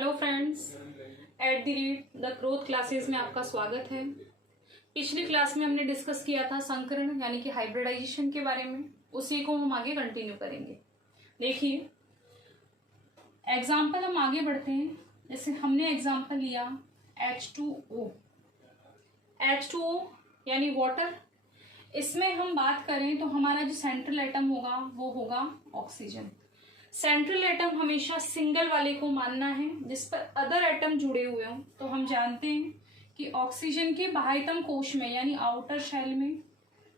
Hello friends, at the rate the growth classes में आपका स्वागत है। पिछली क्लास में हमने डिस्कस किया था संकरण यानी कि हाइब्रिडाइजेशन के बारे में, उसी को हम आगे कंटिन्यू करेंगे। देखिए एग्जाम्पल हम आगे बढ़ते हैं। जैसे हमने एग्जाम्पल लिया H2O यानी वाटर। इसमें हम बात करें तो हमारा जो सेंट्रल एटम होगा वो होगा ऑक्सीजन। सेंट्रल एटम हमेशा सिंगल वाले को मानना है जिस पर अदर एटम जुड़े हुए हों। तो हम जानते हैं कि ऑक्सीजन के बाह्यतम कोश में यानी आउटर शेल में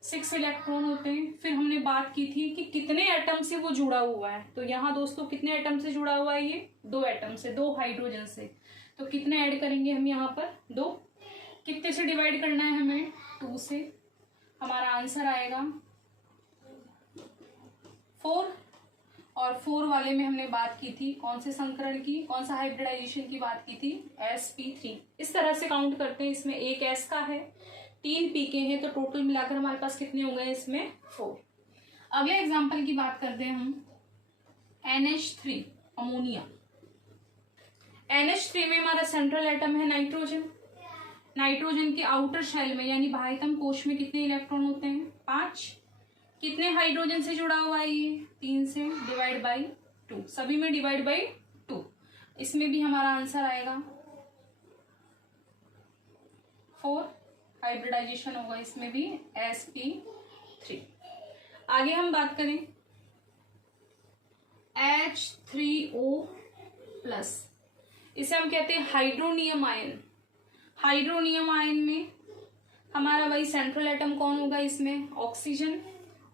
6 इलेक्ट्रॉन होते हैं। फिर हमने बात की थी कि कितने एटम से वो जुड़ा हुआ है। तो यहाँ दोस्तों कितने एटम से जुड़ा हुआ है? ये 2 एटम से, 2 हाइड्रोजन से। तो कितने ऐड करेंगे हम यहाँ पर? 2। कितने से डिवाइड करना है हमें? 2 से। हमारा आंसर आएगा 4। और 4 वाले में हमने बात की थी कौन से संकरण की, कौन सा हाइब्रिडाइजेशन की बात की थी? sp3। इस तरह से काउंट करते हैं। इसमें एक s का है, 3 p के हैं, तो टोटल मिलाकर हमारे पास कितने हो गए इसमें? 4। अगले एग्जांपल की बात करते हैं हम NH3 अमोनिया। NH3 में हमारा सेंट्रल एटम है नाइट्रोजन। नाइट्रोजन के आउटर शेल में यानी बाह्यतम कोश में कितने इलेक्ट्रॉन होते हैं? 5। कितने हाइड्रोजन से जुड़ा हुआ है ये? 3 से। डिवाइड बाई 2, सभी में डिवाइड बाई 2। इसमें भी हमारा आंसर आएगा 4। हाइब्रिडाइजेशन होगा इसमें भी sp3। आगे हम बात करें H3O+, इसे हम कहते हैं हाइड्रोनियम आयन। हाइड्रोनियम आयन में हमारा वही सेंट्रल एटम कौन होगा इसमें? ऑक्सीजन।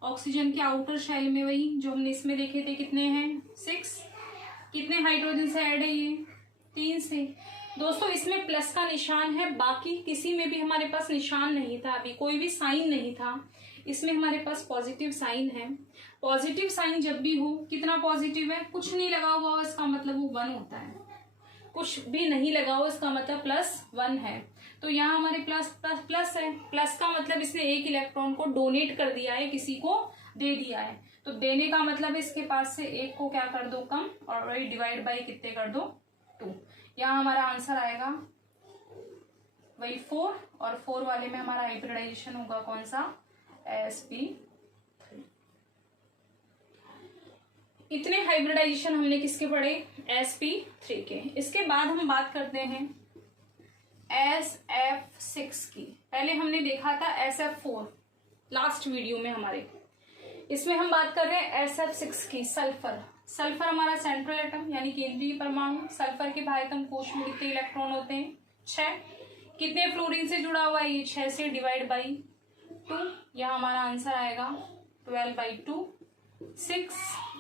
ऑक्सीजन के आउटर शेल में वही जो हमने इसमें देखे थे, कितने हैं? 6। कितने हाइड्रोजन से ऐड है ये? 3 से। दोस्तों इसमें प्लस का निशान है, बाकी किसी में भी हमारे पास निशान नहीं था, अभी कोई भी साइन नहीं था। इसमें हमारे पास पॉजिटिव साइन है। पॉजिटिव साइन जब भी हो, कितना पॉजिटिव है? कुछ नहीं लगा हुआ हो इसका मतलब वो 1 होता है, कुछ भी नहीं लगा हो इसका मतलब +1 है। तो यहाँ हमारे प्लस है। प्लस का मतलब इसने एक इलेक्ट्रॉन को डोनेट कर दिया है, किसी को दे दिया है। तो देने का मतलब इसके पास से एक को क्या कर दो? कम। और वही डिवाइड बाई कितने कर दो? 2। यहाँ हमारा आंसर आएगा वही 4। और 4 वाले में हमारा हाइब्रिडाइजेशन होगा कौन सा? sp3। इतने हाइब्रिडाइजेशन हमने किसके पढ़े? sp3 के। इसके बाद हम बात करते हैं SF6 की। पहले हमने देखा था SF4 लास्ट वीडियो में हमारे। इसमें हम बात कर रहे हैं SF6 की। सल्फर। सल्फर हमारा सेंट्रल एटम यानी केंद्रीय परमाणु। सल्फर के बाह्यतम कोश में कितने इलेक्ट्रॉन होते हैं? 6। कितने फ्लोरीन से जुड़ा हुआ है ये? 6 से। Divide by 2। यह हमारा आंसर आएगा 12/2। 6।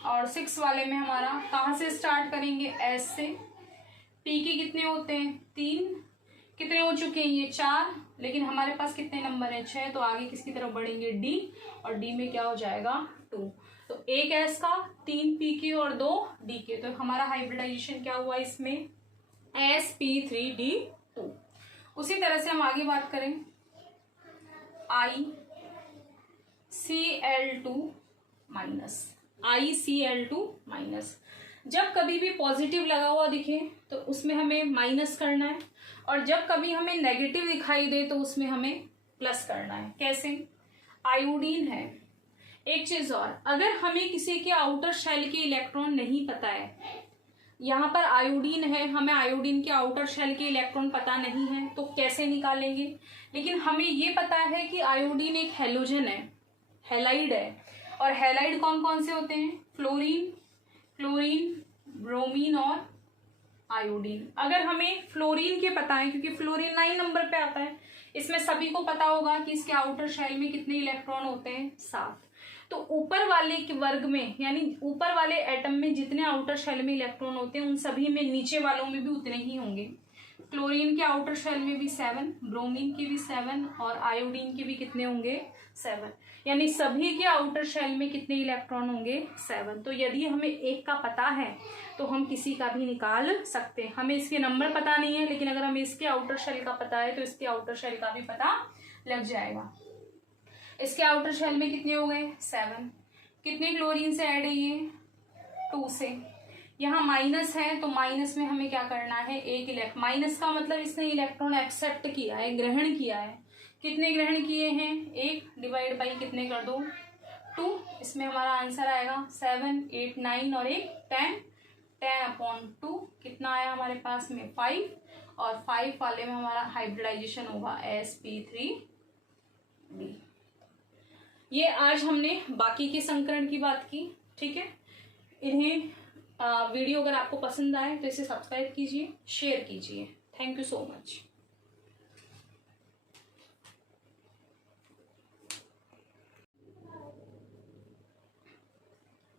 और 6 वाले में हमारा कहाँ से स्टार्ट करेंगे? S से। P के कितने होते हैं? 3। कितने हो चुके हैं ये? 4। लेकिन हमारे पास कितने नंबर है? 6। तो आगे किसकी तरफ बढ़ेंगे? D। और D में क्या हो जाएगा? 2। तो एक S का, 3 P के और 2 D के। तो हमारा हाइब्रिडाइजेशन क्या हुआ इसमें? sp3d2। उसी तरह से हम आगे बात करें ICl2-। जब कभी भी पॉजिटिव लगा हुआ दिखे तो उसमें हमें माइनस करना है, और जब कभी हमें नेगेटिव दिखाई दे तो उसमें हमें प्लस करना है। कैसे? आयोडीन है। एक चीज और, अगर हमें किसी के आउटर शेल के इलेक्ट्रॉन नहीं पता है, यहाँ पर आयोडीन है, हमें आयोडीन के आउटर शेल के इलेक्ट्रॉन पता नहीं है, तो कैसे निकालेंगे? लेकिन हमें ये पता है कि आयोडीन एक हेलोजन है, हैलाइड है। और हैलाइड कौन कौन से होते हैं? फ्लोरीन, क्लोरीन, ब्रोमीन और आयोडीन। अगर हमें फ्लोरीन के पता है, क्योंकि फ्लोरीन 9 नंबर पे आता है, इसमें सभी को पता होगा कि इसके आउटर शेल में कितने इलेक्ट्रॉन होते हैं? 7। तो ऊपर वाले के वर्ग में यानी ऊपर वाले एटम में जितने आउटर शेल में इलेक्ट्रॉन होते हैं उन सभी में नीचे वालों में भी उतने ही होंगे। क्लोरीन के आउटर शेल में भी 7, ब्रोमीन के भी 7 और आयोडीन के भी कितने होंगे? 7। यानी सभी के आउटर शेल में कितने इलेक्ट्रॉन होंगे? 7। तो यदि हमें एक का पता है तो हम किसी का भी निकाल सकते हैं। हमें इसके नंबर पता नहीं है, लेकिन अगर हमें इसके आउटर शेल का पता है तो इसके आउटर शेल का भी पता लग जाएगा। इसके आउटर शेल में कितने हो गए? 7। कितने क्लोरीन से ऐड है ये? 2 से। यहाँ माइनस है, तो माइनस में हमें क्या करना है, एक इलेक्ट्रॉन, माइनस का मतलब इसने इलेक्ट्रॉन एक्सेप्ट किया है, ग्रहण किया है। कितने ग्रहण किए हैं, एक, डिवाइड बाई कितने कर दो, 2। इसमें हमारा आंसर आएगा 7, 8, 9 और एक 10, 10/2 कितना आया हमारे पास में 5, और 5 वाले में हमारा हाइब्रिडाइजेशन होगा sp3d। ये आज हमने बाकी के संकरण की बात की, ठीक है। इन्हें वीडियो अगर आपको पसंद आए तो इसे सब्सक्राइब कीजिए, शेयर कीजिए। Thank you so much.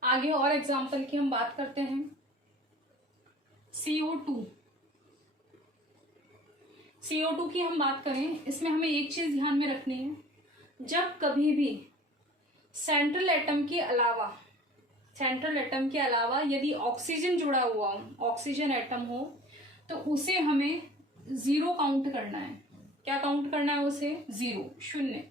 आगे और एग्जाम्पल की हम बात करते हैं। CO2 की हम बात करें, इसमें हमें एक चीज ध्यान में रखनी है, जब कभी भी सेंट्रल एटम के अलावा यदि ऑक्सीजन जुड़ा हुआ हो, ऑक्सीजन एटम हो, तो उसे हमें 0 काउंट करना है। क्या काउंट करना है उसे, 0, 0।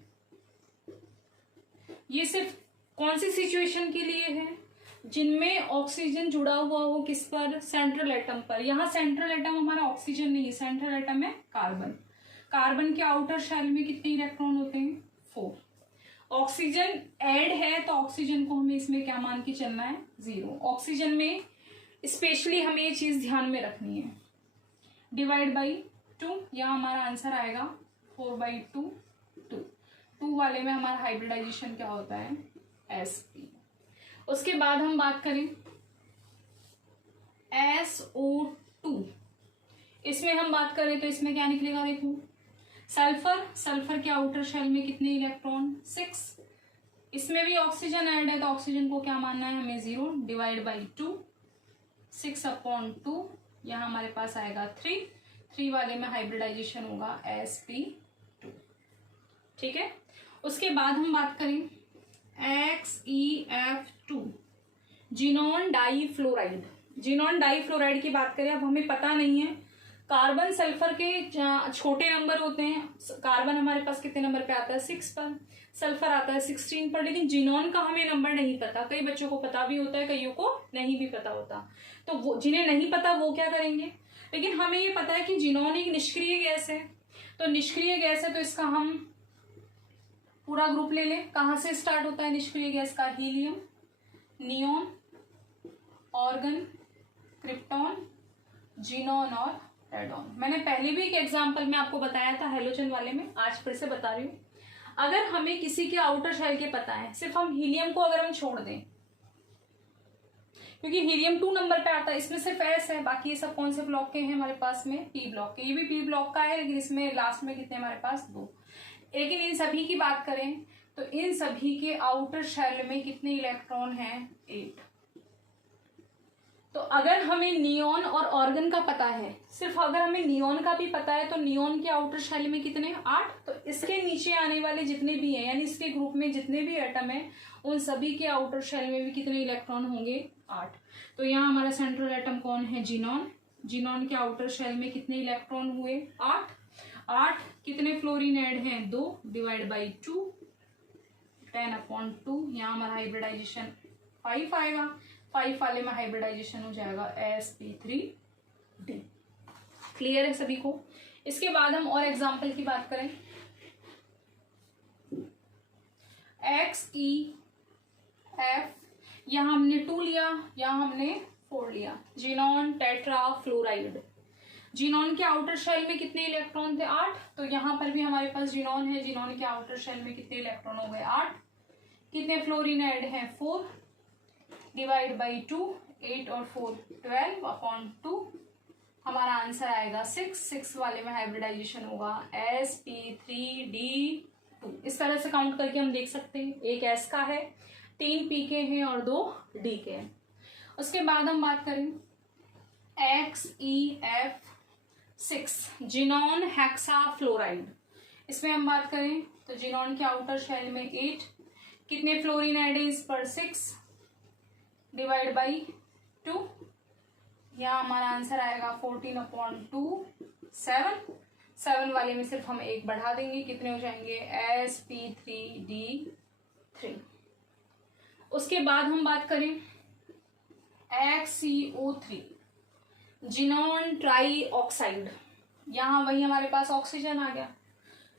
ये सिर्फ कौन सी सिचुएशन के लिए है, जिनमें ऑक्सीजन जुड़ा हुआ हो, किस पर, सेंट्रल एटम पर। यहाँ सेंट्रल एटम हमारा ऑक्सीजन नहीं है, सेंट्रल एटम है कार्बन। कार्बन के आउटर शेल में कितने इलेक्ट्रॉन होते हैं, 4। ऑक्सीजन ऐड है तो ऑक्सीजन को हमें इसमें क्या मान के चलना है, 0। ऑक्सीजन में स्पेशली हमें ये चीज ध्यान में रखनी है, डिवाइड बाई 2, यहाँ हमारा आंसर आएगा 4/2, 2 वाले में हमारा हाइब्रिडाइजेशन क्या होता है, sp। उसके बाद हम बात करें SO2, इसमें हम बात करें तो इसमें क्या निकलेगा, देखो, सल्फर के आउटर शेल में कितने इलेक्ट्रॉन, 6। इसमें भी ऑक्सीजन ऐड है तो ऑक्सीजन को क्या मानना है हमें, 0, डिवाइड बाई 2, 6/2, यहाँ हमारे पास आएगा 3 वाले में हाइब्रिडाइजेशन होगा sp2, ठीक है। उसके बाद हम बात करें XeF2, जिनॉन डाईफ्लोराइड की बात करें। अब हमें पता नहीं है, कार्बन सल्फर के छोटे नंबर होते हैं। कार्बन हमारे पास कितने नंबर पे आता है, 6 पर, सल्फर आता है 16 पर, लेकिन जिनॉन का हमें नंबर नहीं पता। कई बच्चों को पता भी होता है, कईयों को नहीं भी पता होता। तो वो जिन्हें नहीं पता वो क्या करेंगे, लेकिन हमें ये पता है कि जिनॉन एक निष्क्रिय गैस है। तो निष्क्रिय गैस है तो इसका हम पूरा ग्रुप ले लें। कहाँ से स्टार्ट होता है निष्क्रिय गैस का, helium, neon, organ, krypton, xenon और रेडॉन। मैंने पहले भी एक एग्जांपल में आपको बताया था हेलोजन वाले में, आज फिर से बता रही हूँ। अगर हमें किसी के आउटर शेल के पता है, सिर्फ हम हीलियम को अगर हम छोड़ दें, क्योंकि हीलियम 2 नंबर पे आता है, इसमें सिर्फ S है, बाकी ये सब कौन से ब्लॉक के हैं हमारे पास में, P ब्लॉक के। ये भी P ब्लॉक का है, लेकिन इसमें लास्ट में कितने हमारे पास, 2। लेकिन इन सभी की बात करें तो इन सभी के आउटर शेल में कितने इलेक्ट्रॉन हैं, 8। तो अगर हमें नियोन और ऑर्गन का पता है, सिर्फ अगर हमें नियोन का भी पता है, तो नियोन के आउटर शेल में कितने, 8। तो इसके नीचे आने वाले जितने भी हैं, यानी इसके ग्रुप में जितने भी एटम है, उन सभी के आउटर शेल में भी कितने इलेक्ट्रॉन होंगे, 8। तो यहाँ हमारा सेंट्रल एटम कौन है, जीनॉन। जीनॉन के आउटर शेल में कितने इलेक्ट्रॉन हुए, 8। कितने फ्लोरीन ऐड हैं, 2, डिवाइड बाई 2, 10/2, यहाँ हमारा हाइब्रिडाइजेशन 5 आएगा। 5 वाले में हाइब्रिडाइजेशन हो जाएगा sp3d। क्लियर है सभी को। इसके बाद हम और एग्जांपल की बात करें, XeF, यहाँ हमने 2 लिया, यहाँ हमने 4 लिया। जीनॉन टेट्रा फ्लोराइड, जीनॉन के आउटर शेल में कितने इलेक्ट्रॉन थे, 8। तो यहाँ पर भी हमारे पास जीनॉन है, जीनॉन के आउटर शेल में कितने इलेक्ट्रॉन हो गए, 8। कितने फ्लोरीन ऐड हैं, 4, डिवाइड बाई 2, 8 और 4, 12/2, हमारा आंसर आएगा 6 वाले में हाइब्रिडाइजेशन होगा sp3d2। इस तरह से काउंट करके हम देख सकते हैं, एक S का है, 3 P के हैं और 2 D के हैं। उसके बाद हम बात करें XeF6, जिनॉन हेक्साफ्लोराइड। इसमें हम बात करें तो जिनॉन के आउटर शेल में 8, कितने फ्लोरीन ऐड है इस पर, 6, डिवाइड बाई 2, यहाँ हमारा आंसर आएगा 14/2, 7 वाले में सिर्फ हम 1 बढ़ा देंगे, कितने हो जाएंगे, sp3d3। उसके बाद हम बात करें HCO3 जिनोन ट्राई ऑक्साइड, यहाँ वही हमारे पास ऑक्सीजन आ गया।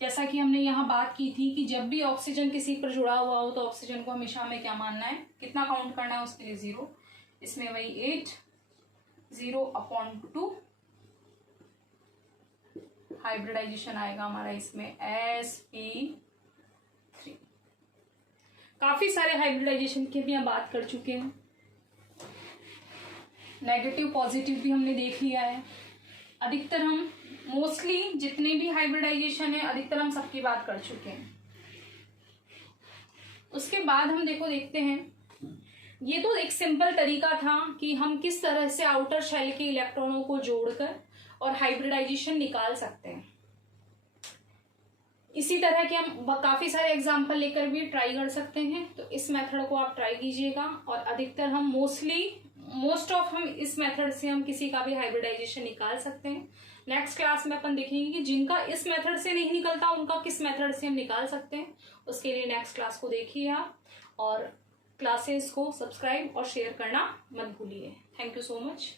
जैसा कि हमने यहाँ बात की थी कि जब भी ऑक्सीजन किसी पर जुड़ा हुआ हो तो ऑक्सीजन को हमेशा हमें क्या मानना है, कितना काउंट करना है उसके लिए 0। इसमें वही 8 0/2 हाइब्रिडाइजेशन आएगा हमारा इसमें sp3। काफी सारे हाइब्रिडाइजेशन की भी हम बात कर चुके हैं, नेगेटिव पॉजिटिव भी हमने देख लिया है। अधिकतर हम मोस्टली जितने भी हाइब्रिडाइजेशन है अधिकतर हम सबकी बात कर चुके हैं। उसके बाद हम देखते हैं, ये तो एक सिंपल तरीका था कि हम किस तरह से आउटर शेल के इलेक्ट्रॉनों को जोड़कर और हाइब्रिडाइजेशन निकाल सकते हैं। इसी तरह के हम काफी सारे एग्जाम्पल लेकर भी ट्राई कर सकते हैं, तो इस मेथड को आप ट्राई कीजिएगा। और अधिकतर हम मोस्ट ऑफ हम इस मेथड से हम किसी का भी हाइब्रिडाइजेशन निकाल सकते हैं। नेक्स्ट क्लास में अपन देखेंगे कि जिनका इस मेथड से नहीं निकलता उनका किस मेथड से हम निकाल सकते हैं। उसके लिए नेक्स्ट क्लास को देखिए आप, और क्लासेस को सब्सक्राइब और शेयर करना मत भूलिए। Thank you so much.